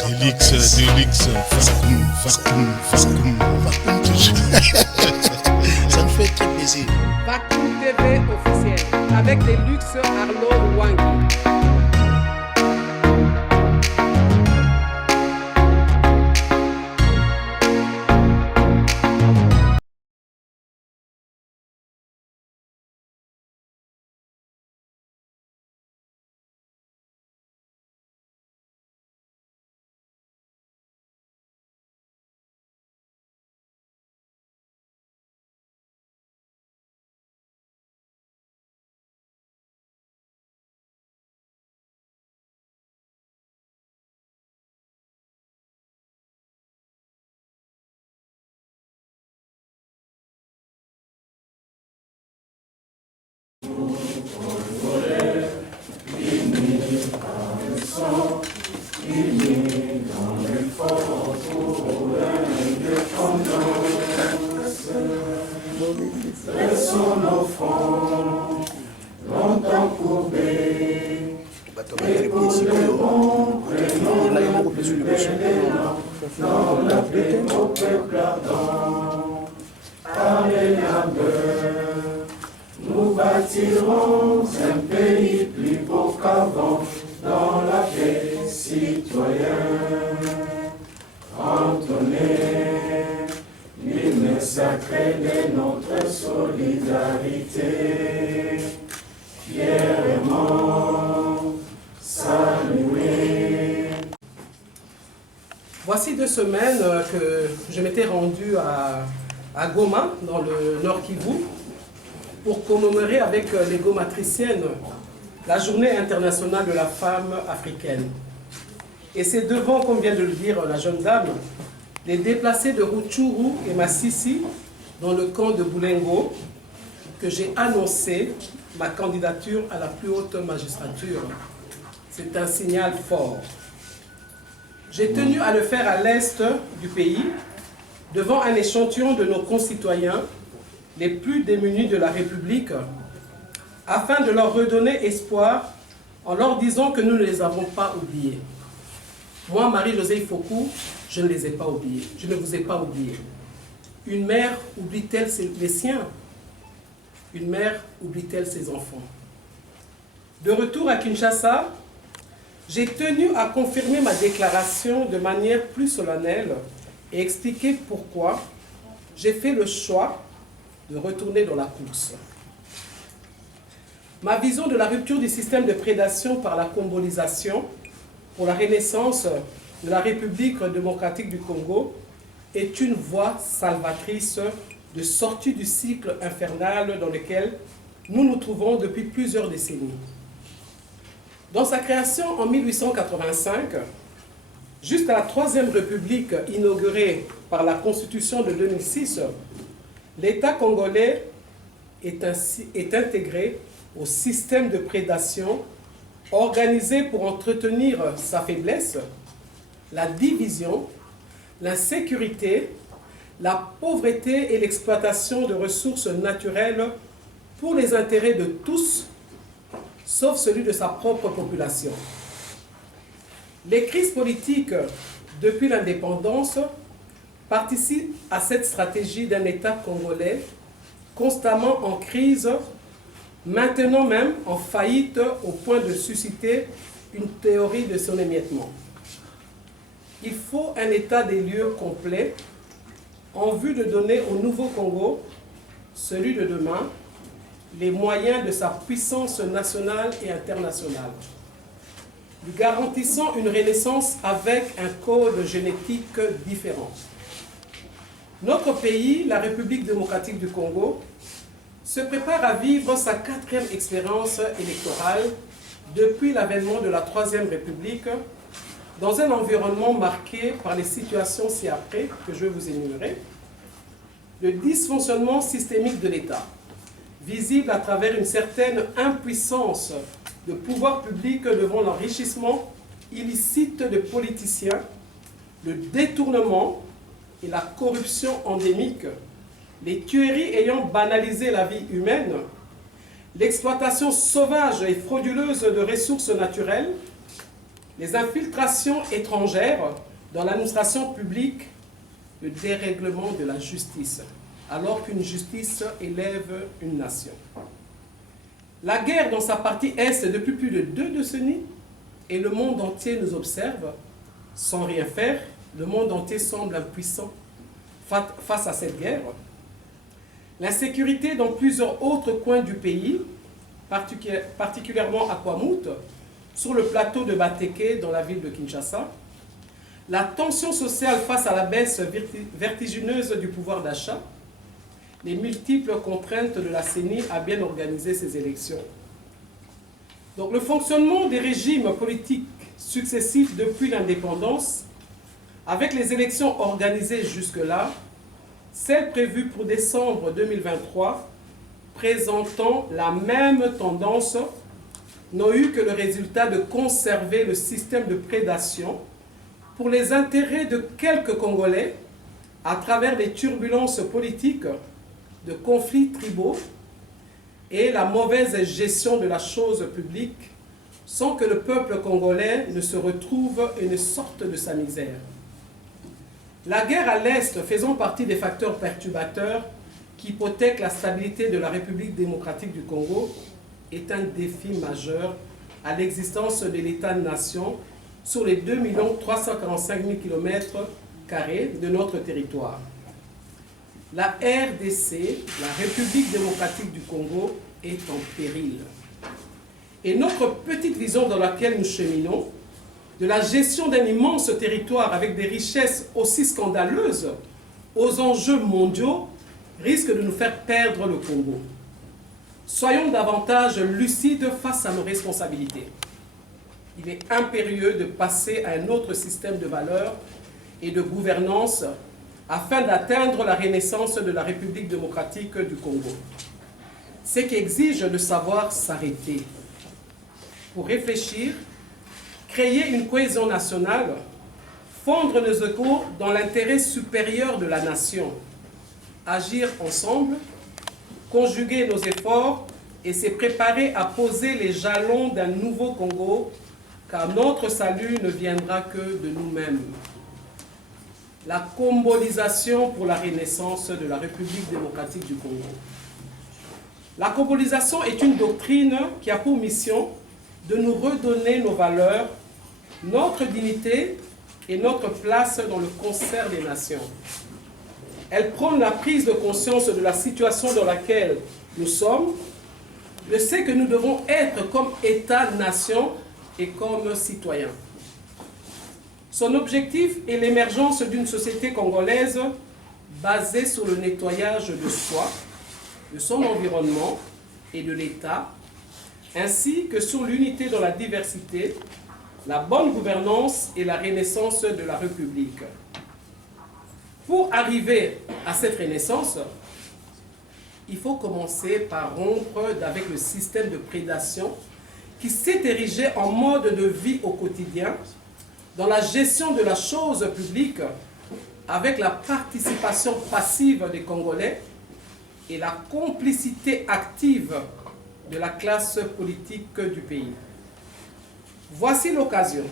Delix, Fakoum. Ça me fait très plaisir. Fakoum TV officiel, avec des luxes Arnaud Wangi. Son enfant, longtemps courbé, et pour le bon prénom, dans la paix au peuple ardent, par les labeurs, nous bâtirons un pays plus beau qu'avant, dans la paix citoyen, entonné. L'hymne sacré de notre solidarité, fièrement salué. Voici 2 semaines que je m'étais rendu à Goma, dans le Nord Kivu, pour commémorer avec les Gomatriciennes la journée internationale de la femme africaine. Et c'est devant, comme vient de le dire la jeune dame, les déplacés de Rutshuru et Masisi dans le camp de Boulengo que j'ai annoncé ma candidature à la plus haute magistrature. C'est un signal fort. J'ai tenu à le faire à l'est du pays, devant un échantillon de nos concitoyens les plus démunis de la République, afin de leur redonner espoir en leur disant que nous ne les avons pas oubliés. Moi, Marie-Josée Fokou, je ne les ai pas oubliés. Je ne vous ai pas oubliés. Une mère oublie-t-elle les siens? Une mère oublie-t-elle ses enfants? De retour à Kinshasa, j'ai tenu à confirmer ma déclaration de manière plus solennelle et expliquer pourquoi j'ai fait le choix de retourner dans la course. Ma vision de la rupture du système de prédation par la combolisation pour la renaissance de la République démocratique du Congo est une voie salvatrice de sortie du cycle infernal dans lequel nous nous trouvons depuis plusieurs décennies. Dans sa création en 1885, juste à la Troisième République inaugurée par la Constitution de 2006, l'État congolais est intégré au système de prédation organisé pour entretenir sa faiblesse, la division, l'insécurité, la pauvreté et l'exploitation de ressources naturelles pour les intérêts de tous, sauf celui de sa propre population. Les crises politiques depuis l'indépendance participent à cette stratégie d'un État congolais constamment en crise, maintenant même en faillite au point de susciter une théorie de son émiettement. Il faut un état des lieux complet en vue de donner au nouveau Congo, celui de demain, les moyens de sa puissance nationale et internationale, lui garantissant une renaissance avec un code génétique différent. Notre pays, la République démocratique du Congo, se prépare à vivre sa 4e expérience électorale depuis l'avènement de la Troisième République dans un environnement marqué par les situations ci-après que je vais vous énumérer, le dysfonctionnement systémique de l'État, visible à travers une certaine impuissance de pouvoir public devant l'enrichissement illicite de politiciens, le détournement et la corruption endémique, les tueries ayant banalisé la vie humaine, l'exploitation sauvage et frauduleuse de ressources naturelles, les infiltrations étrangères dans l'administration publique, le dérèglement de la justice, alors qu'une justice élève une nation. La guerre dans sa partie Est depuis plus de 2 décennies, et le monde entier nous observe sans rien faire. Le monde entier semble impuissant face à cette guerre. L'insécurité dans plusieurs autres coins du pays, particulièrement à Kwamouth, sur le plateau de Bateke dans la ville de Kinshasa. La tension sociale face à la baisse vertigineuse du pouvoir d'achat. Les multiples contraintes de la CENI à bien organiser ces élections. Donc le fonctionnement des régimes politiques successifs depuis l'indépendance, avec les élections organisées jusque-là, celles prévues pour décembre 2023, présentant la même tendance, n'ont eu que le résultat de conserver le système de prédation pour les intérêts de quelques Congolais à travers les turbulences politiques, de conflits tribaux et la mauvaise gestion de la chose publique, sans que le peuple congolais ne se retrouve et ne sorte de sa misère. La guerre à l'Est faisant partie des facteurs perturbateurs qui hypothèquent la stabilité de la République démocratique du Congo est un défi majeur à l'existence de l'État-nation sur les 2 345 000 km² de notre territoire. La RDC, la République démocratique du Congo, est en péril. Et notre petite vision dans laquelle nous cheminons, de la gestion d'un immense territoire avec des richesses aussi scandaleuses aux enjeux mondiaux, risque de nous faire perdre le Congo. Soyons davantage lucides face à nos responsabilités. Il est impérieux de passer à un autre système de valeurs et de gouvernance afin d'atteindre la renaissance de la République démocratique du Congo. Ce qui exige de savoir s'arrêter. Pour réfléchir, créer une cohésion nationale, fondre nos échos dans l'intérêt supérieur de la nation, agir ensemble, conjuguer nos efforts et se préparer à poser les jalons d'un nouveau Congo, car notre salut ne viendra que de nous-mêmes. La combolisation pour la renaissance de la République démocratique du Congo. La combolisation est une doctrine qui a pour mission de nous redonner nos valeurs, notre dignité et notre place dans le concert des nations. Elle prône la prise de conscience de la situation dans laquelle nous sommes, de ce que nous devons être comme État-nation et comme citoyens. Son objectif est l'émergence d'une société congolaise basée sur le nettoyage de soi, de son environnement et de l'État, ainsi que sur l'unité dans la diversité, la bonne gouvernance et la renaissance de la République. Pour arriver à cette renaissance, il faut commencer par rompre avec le système de prédation qui s'est érigé en mode de vie au quotidien, dans la gestion de la chose publique, avec la participation passive des Congolais et la complicité active de la classe politique du pays. Voici l'occasion,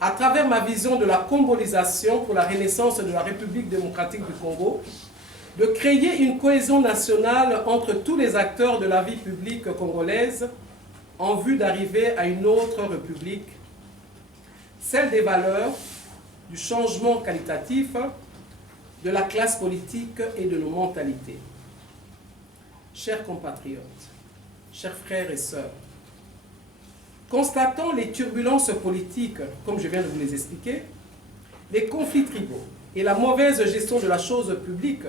à travers ma vision de la combolisation pour la renaissance de la République démocratique du Congo, de créer une cohésion nationale entre tous les acteurs de la vie publique congolaise en vue d'arriver à une autre République, celle des valeurs, du changement qualitatif, de la classe politique et de nos mentalités. Chers compatriotes, chers frères et sœurs, constatant les turbulences politiques, comme je viens de vous les expliquer, les conflits tribaux et la mauvaise gestion de la chose publique,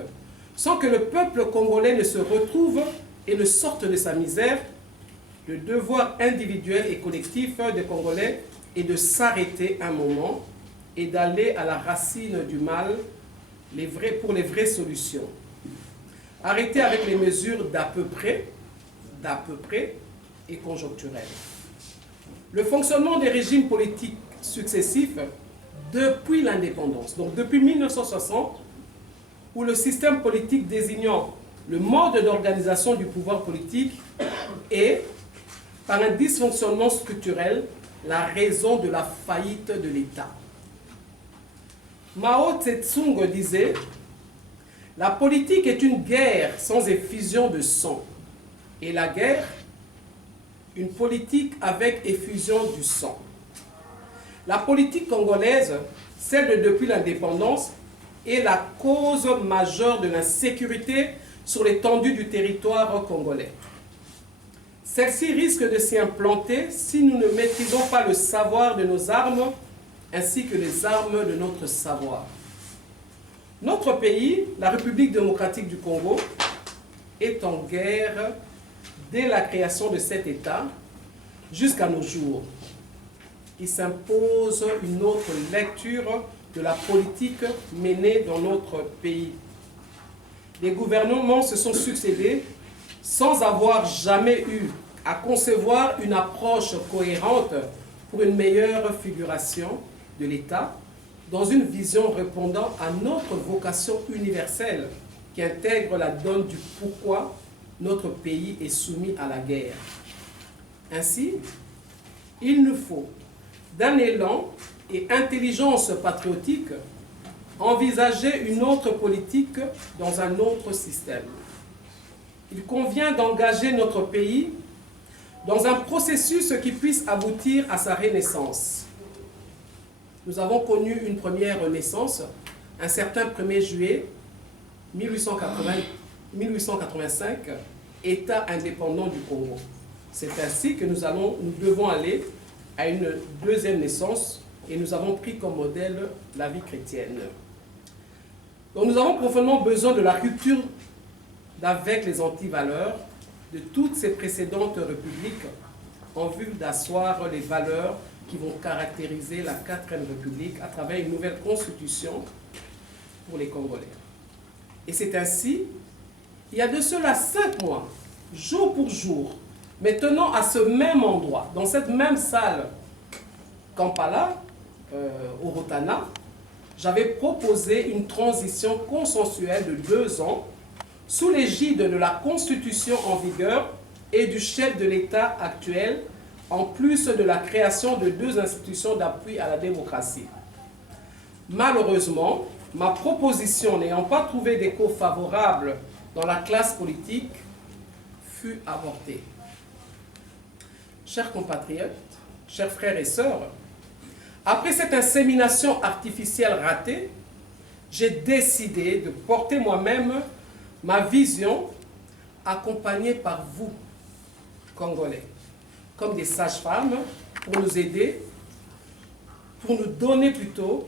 sans que le peuple congolais ne se retrouve et ne sorte de sa misère, le devoir individuel et collectif des Congolais est de s'arrêter un moment et d'aller à la racine du mal pour les vraies solutions. Arrêter avec les mesures d'à peu près et conjoncturelles. Le fonctionnement des régimes politiques successifs depuis l'indépendance, donc depuis 1960, où le système politique désignant le mode d'organisation du pouvoir politique est, par un dysfonctionnement structurel, la raison de la faillite de l'État. Mao Tse-tung disait « La politique est une guerre sans effusion de sang, et la guerre, une politique avec effusion du sang. » La politique congolaise, celle de depuis l'indépendance, est la cause majeure de l'insécurité sur l'étendue du territoire congolais. Celle-ci risque de s'y implanter si nous ne maîtrisons pas le savoir de nos armes ainsi que les armes de notre savoir. Notre pays, la République démocratique du Congo, est en guerre dès la création de cet État jusqu'à nos jours. Il s'impose une autre lecture de la politique menée dans notre pays. Les gouvernements se sont succédés sans avoir jamais eu à concevoir une approche cohérente pour une meilleure figuration de l'État dans une vision répondant à notre vocation universelle qui intègre la donne du pourquoi notre pays est soumis à la guerre. Ainsi, il nous faut, d'un élan et intelligence patriotique, envisager une autre politique dans un autre système. Il convient d'engager notre pays dans un processus qui puisse aboutir à sa renaissance. Nous avons connu une première renaissance, un certain 1er juillet 1885, État indépendant du Congo. C'est ainsi que nous devons aller à une deuxième naissance et nous avons pris comme modèle la vie chrétienne. Donc nous avons profondément besoin de la rupture avec les antivaleurs de toutes ces précédentes républiques en vue d'asseoir les valeurs qui vont caractériser la 4e République à travers une nouvelle constitution pour les Congolais. Et c'est ainsi, il y a de cela 5 mois, jour pour jour, mais tenant à ce même endroit, dans cette même salle, Kampala, au Rotana, j'avais proposé une transition consensuelle de 2 ans sous l'égide de la Constitution en vigueur et du chef de l'État actuel, en plus de la création de 2 institutions d'appui à la démocratie. Malheureusement, ma proposition n'ayant pas trouvé d'écho favorable dans la classe politique, fut avortée. Chers compatriotes, chers frères et sœurs, après cette insémination artificielle ratée, j'ai décidé de porter moi-même ma vision accompagnée par vous, Congolais, comme des sages-femmes pour nous aider, pour nous donner plutôt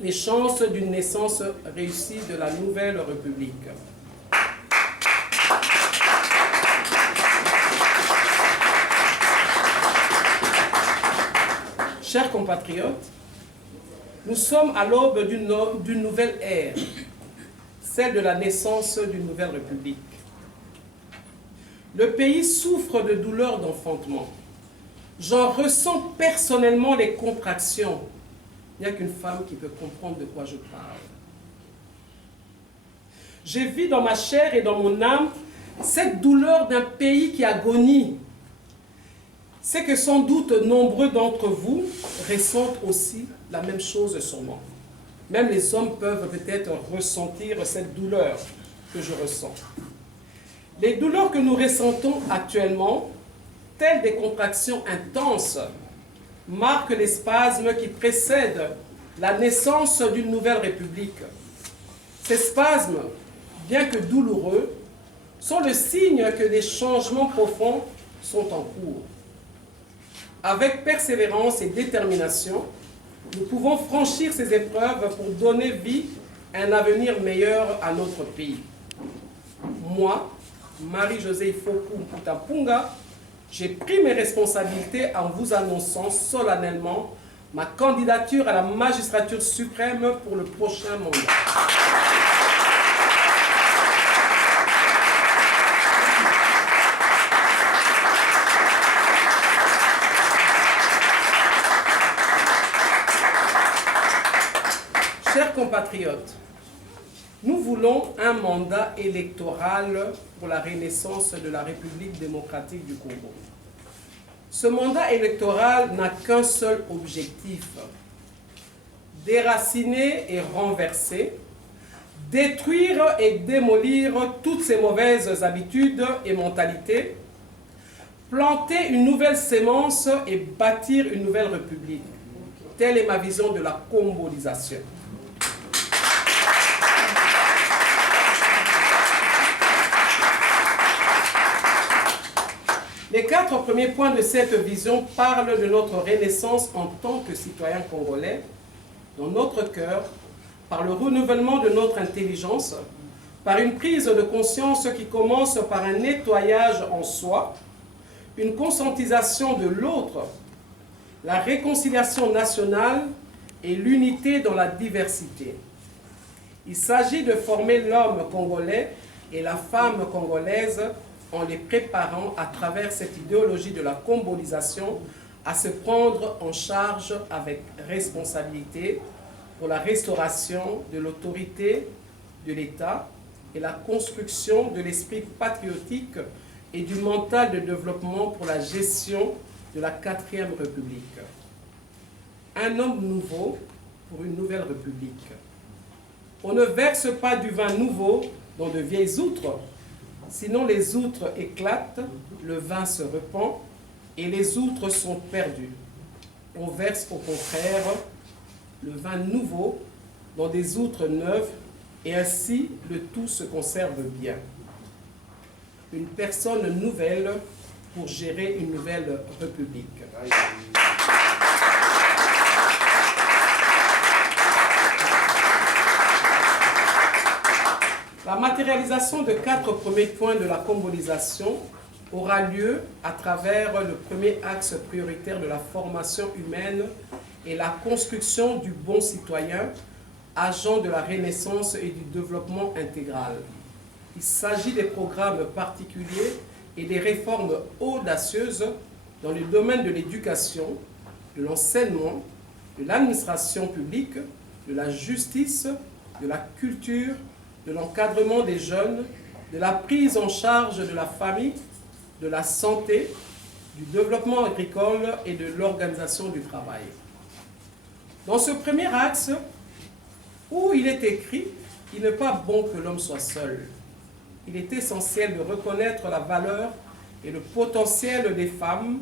les chances d'une naissance réussie de la nouvelle République. Chers compatriotes, nous sommes à l'aube d'une nouvelle ère, celle de la naissance d'une nouvelle République. Le pays souffre de douleurs d'enfantement. J'en ressens personnellement les contractions. Il n'y a qu'une femme qui peut comprendre de quoi je parle. Je vis dans ma chair et dans mon âme cette douleur d'un pays qui agonie. C'est que sans doute nombreux d'entre vous ressentent aussi la même chose sûrement. Même les hommes peuvent peut-être ressentir cette douleur que je ressens. Les douleurs que nous ressentons actuellement, telles des contractions intenses, marquent les spasmes qui précèdent la naissance d'une nouvelle République. Ces spasmes, bien que douloureux, sont le signe que des changements profonds sont en cours. Avec persévérance et détermination, nous pouvons franchir ces épreuves pour donner vie à un avenir meilleur à notre pays. Moi, Marie-Josée Fokou Mputapunga, j'ai pris mes responsabilités en vous annonçant solennellement ma candidature à la magistrature suprême pour le prochain mandat. Chers compatriotes, nous voulons un mandat électoral pour la renaissance de la République démocratique du Congo. Ce mandat électoral n'a qu'un seul objectif: déraciner et renverser, détruire et démolir toutes ces mauvaises habitudes et mentalités, planter une nouvelle sémence et bâtir une nouvelle république. Telle est ma vision de la combolisation. Les 4 premiers points de cette vision parlent de notre renaissance en tant que citoyens congolais, dans notre cœur, par le renouvellement de notre intelligence, par une prise de conscience qui commence par un nettoyage en soi, une conscientisation de l'autre, la réconciliation nationale et l'unité dans la diversité. Il s'agit de former l'homme congolais et la femme congolaise en les préparant à travers cette idéologie de la combolisation à se prendre en charge avec responsabilité pour la restauration de l'autorité de l'État et la construction de l'esprit patriotique et du mental de développement pour la gestion de la 4e République. Un homme nouveau pour une nouvelle République. On ne verse pas du vin nouveau dans de vieilles outres, sinon les outres éclatent, le vin se repent et les outres sont perdues. On verse au contraire le vin nouveau dans des outres neuves et ainsi le tout se conserve bien. Une personne nouvelle pour gérer une nouvelle république. La matérialisation de 4 premiers points de la combolisation aura lieu à travers le premier axe prioritaire de la formation humaine et la construction du bon citoyen, agent de la renaissance et du développement intégral. Il s'agit des programmes particuliers et des réformes audacieuses dans le domaine de l'éducation, de l'enseignement, de l'administration publique, de la justice, de la culture, de l'encadrement des jeunes, de la prise en charge de la famille, de la santé, du développement agricole et de l'organisation du travail. Dans ce premier axe, où il est écrit « Il n'est pas bon que l'homme soit seul », il est essentiel de reconnaître la valeur et le potentiel des femmes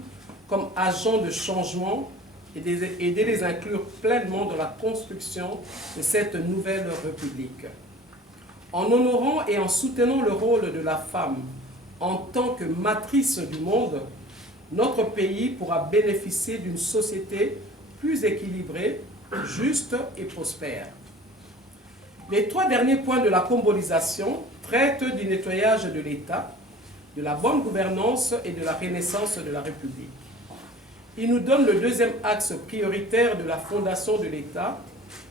comme agents de changement et de les inclure pleinement dans la construction de cette nouvelle République. En honorant et en soutenant le rôle de la femme en tant que matrice du monde, notre pays pourra bénéficier d'une société plus équilibrée, juste et prospère. Les 3 derniers points de la combolisation traitent du nettoyage de l'État, de la bonne gouvernance et de la renaissance de la République. Ils nous donnent le 2e axe prioritaire de la fondation de l'État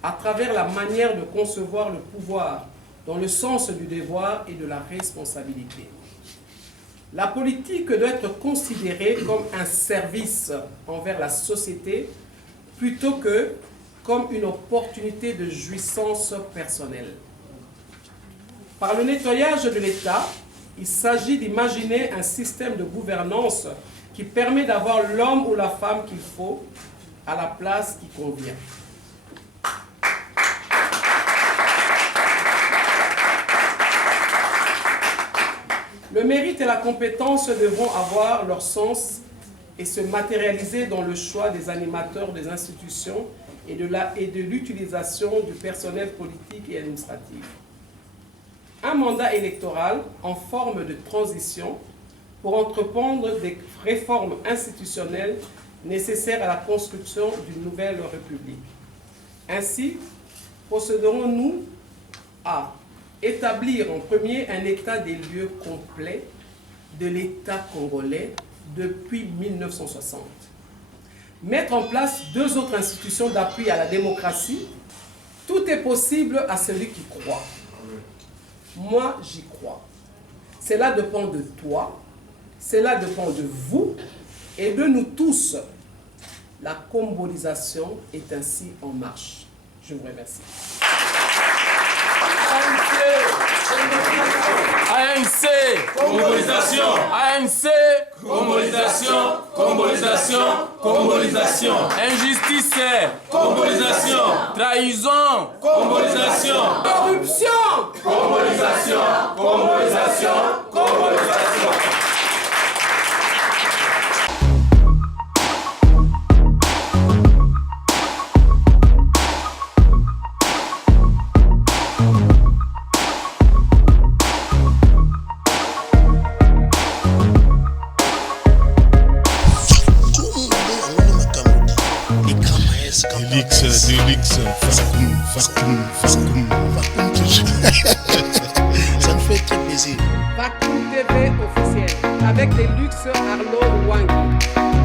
à travers la manière de concevoir le pouvoir dans le sens du devoir et de la responsabilité. La politique doit être considérée comme un service envers la société plutôt que comme une opportunité de jouissance personnelle. Par le nettoyage de l'État, il s'agit d'imaginer un système de gouvernance qui permet d'avoir l'homme ou la femme qu'il faut à la place qui convient. Le mérite et la compétence devront avoir leur sens et se matérialiser dans le choix des animateurs des institutions et de l'utilisation du personnel politique et administratif. Un mandat électoral en forme de transition pour entreprendre des réformes institutionnelles nécessaires à la construction d'une nouvelle République. Ainsi, procéderons-nous à établir en premier un état des lieux complet de l'État congolais depuis 1960. Mettre en place 2 autres institutions d'appui à la démocratie. Tout est possible à celui qui croit. Moi, j'y crois. Cela dépend de toi, cela dépend de vous et de nous tous. La combolisation est ainsi en marche. Je vous remercie. ANC, Congolisation, ANC, Congolisation, Congolisation, Congolisation, injustice, Congolisation, trahison, Congolisation, Corruption. Congolisation, Congolisation, Congolisation. Delix, Fakoum. Ça me fait très plaisir. Fakoum TV officiel avec Delix Arnaud Wangi.